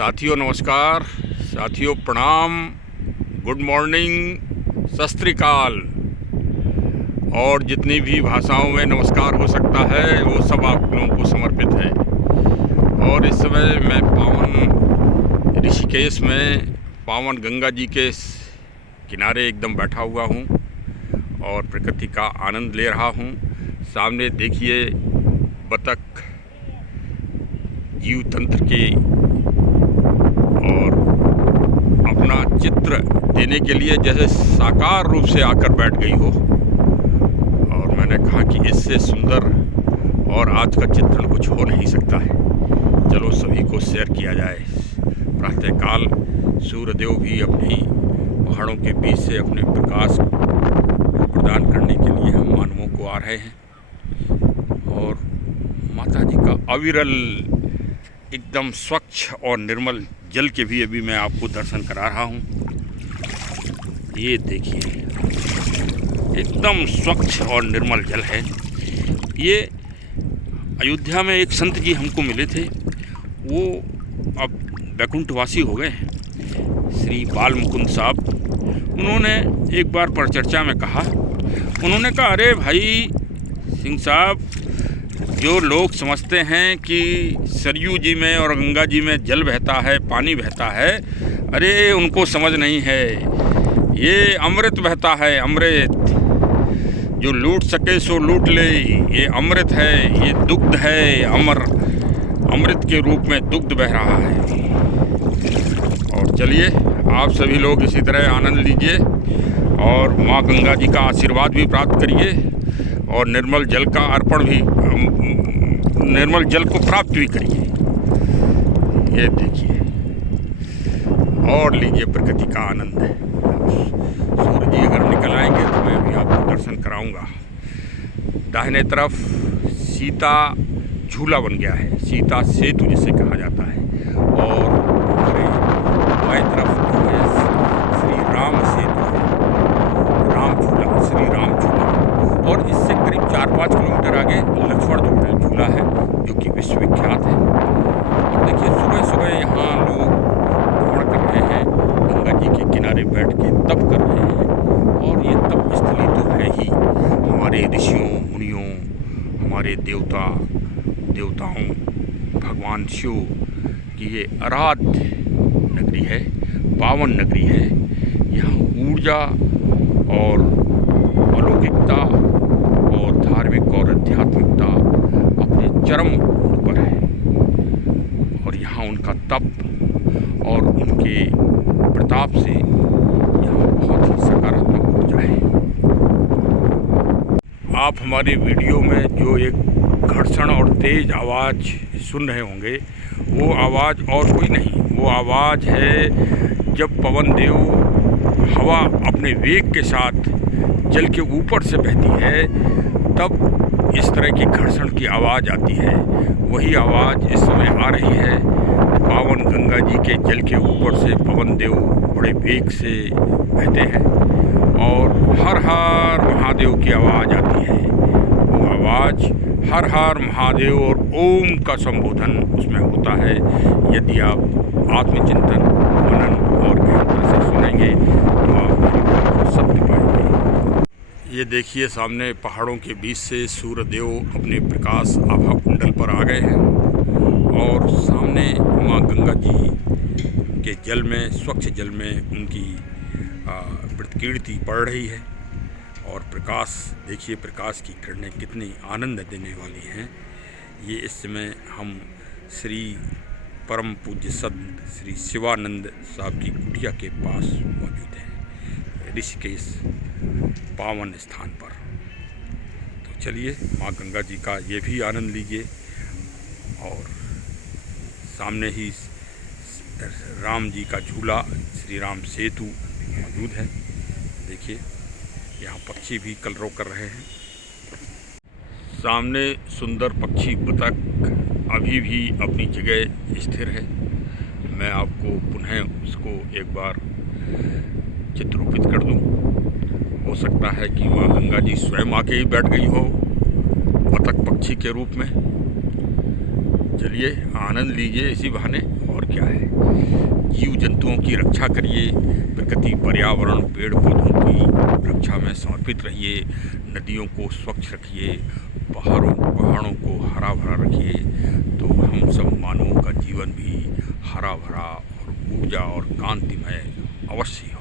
साथियों नमस्कार, साथियों प्रणाम, गुड मॉर्निंग, सत श्री अकाल। और जितनी भी भाषाओं में नमस्कार हो सकता है वो सब आप लोगों को समर्पित है। और इस समय मैं पावन ऋषिकेश में पावन गंगा जी के किनारे एकदम बैठा हुआ हूँ और प्रकृति का आनंद ले रहा हूँ। सामने देखिए बतख जीव तंत्र के और अपना चित्र देने के लिए जैसे साकार रूप से आकर बैठ गई हो। और मैंने कहा कि इससे सुंदर और आज का चित्रण कुछ हो नहीं सकता है। चलो सभी को शेयर किया जाए। प्रातःकाल सूर्यदेव भी अपनी पहाड़ों के बीच से अपने प्रकाश प्रदान करने के लिए हम मानवों को आ रहे हैं। और माता जी का अविरल एकदम स्वच्छ और निर्मल जल के भी अभी मैं आपको दर्शन करा रहा हूँ। ये देखिए एकदम स्वच्छ और निर्मल जल है। ये अयोध्या में एक संत जी हमको मिले थे, वो अब वैकुंठवासी हो गए हैं, श्री बाल मुकुंद साहब। उन्होंने एक बार परिचर्चा में कहा, उन्होंने कहा अरे भाई सिंह साहब, जो लोग समझते हैं कि सरयू जी में और गंगा जी में जल बहता है, पानी बहता है, अरे उनको समझ नहीं है। ये अमृत बहता है, अमृत। जो लूट सके सो लूट ले, ये अमृत है, ये दुग्ध है, अमृत के रूप में दुग्ध बह रहा है। और चलिए आप सभी लोग इसी तरह आनंद लीजिए और माँ गंगा जी का आशीर्वाद भी प्राप्त करिए और निर्मल जल का अर्पण भी, निर्मल जल को प्राप्त भी करिए। ये देखिए और लीजिए प्रकृति का आनंद। सूर्य जी अगर निकल आएंगे तो मैं भी आपको दर्शन कराऊंगा। दाहिने तरफ सीता झूला बन गया है, सीता सेतु जिसे कहा जाता है। और बाएं तरफ जो है श्री राम सेतु है, राम झूला, श्री राम झूला। और इससे करीब 4-5 किलोमीटर आगे लक्ष्मण झूला है जो कि विश्वविख्यात है। और देखिए सुबह सुबह यहाँ लोग भ्रमण कर रहे हैं, गंगा जी के किनारे बैठ के तप कर रहे हैं। और ये तप स्थली तो है ही हमारे ऋषियों मुनियों, हमारे देवताओं, भगवान शिव की ये आराध्य नगरी है, पावन नगरी है। यहाँ ऊर्जा और अलौकिकता और धार्मिक और आध्यात्मिकता अपने चरम पर है। और यहाँ उनका तप और उनके प्रताप से यहाँ बहुत ही सकारात्मक ऊर्जा है। आप हमारे वीडियो में जो एक घर्षण और तेज आवाज़ सुन रहे होंगे, वो आवाज़ और कोई नहीं, वो आवाज़ है जब पवन देव हवा अपने वेग के साथ जल के ऊपर से बहती है, तब इस तरह की घर्षण की आवाज़ आती है। वही आवाज़ इस समय आ रही है। पावन गंगा जी के जल के ऊपर से पवन देव बड़े वेग से बहते हैं और हर हर महादेव की आवाज़ आती है। वो आवाज़ हर हर महादेव और ओम का संबोधन उसमें होता है। यदि आप आत्मचिंतन, मनन और गहनता से सुनेंगे तो आप सत्य पाएंगे। ये देखिए सामने पहाड़ों के बीच से सूर्यदेव अपने प्रकाश आभा कुंडल पर आ गए हैं और सामने माँ गंगा जी के जल में, स्वच्छ जल में उनकी प्रतिकीर्ति पड़ रही है। और प्रकाश देखिए, प्रकाश की किरणें कितनी आनंद देने वाली हैं। ये इस समय हम श्री परम पूज्य संत श्री शिवानंद साहब की कुटिया के पास मौजूद हैं, ऋषिकेश पावन स्थान पर। तो चलिए माँ गंगा जी का ये भी आनंद लीजिए। और सामने ही राम जी का झूला, श्री राम सेतु मौजूद है। देखिए यहाँ पक्षी भी कलरव कर रहे हैं। सामने सुंदर पक्षी बतख अभी भी अपनी जगह स्थिर है। मैं आपको पुनः उसको एक बार चित्रूपित कर दूं। हो सकता है कि माँ गंगा जी स्वयं आके ही बैठ गई हो बतख पक्षी के रूप में। चलिए आनंद लीजिए इसी बहाने, और क्या है। जंतुओं की रक्षा करिए, प्रकृति, पर्यावरण, पेड़ पौधों की रक्षा में समर्पित रहिए, नदियों को स्वच्छ रखिए, पहाड़ों को हरा भरा रखिए, तो हम सब मानवों का जीवन भी हरा भरा और ऊर्जा और कांतिमय अवश्य हो।